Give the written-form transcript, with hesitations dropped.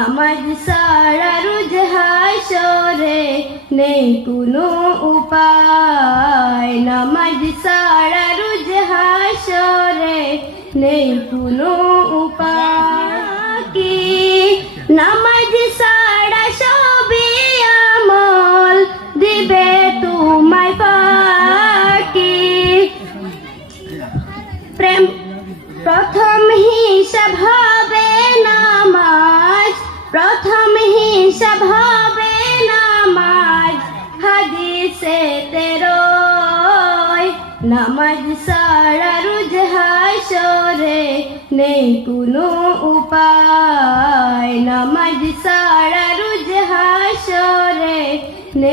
নামাজ ছাড়া রোজ হাসরে নেই কোনো উপায়, নামাজ ছাড়া রোজ হাসরে নেই কোনো উপায়। কি নামাজ ছাড়া সবই আমল দিবে তোমায় ফাঁকি। প্রেম প্রথম হিসাব হবে নামাজ, প্রথম হিসাব হবে নামাজ। হাদিসে তেরোয় নামাজ ছাড়া রোজ হাসরে নেই কোনো উপায়, নামাজ ছাড়া রোজ হাসরে নেই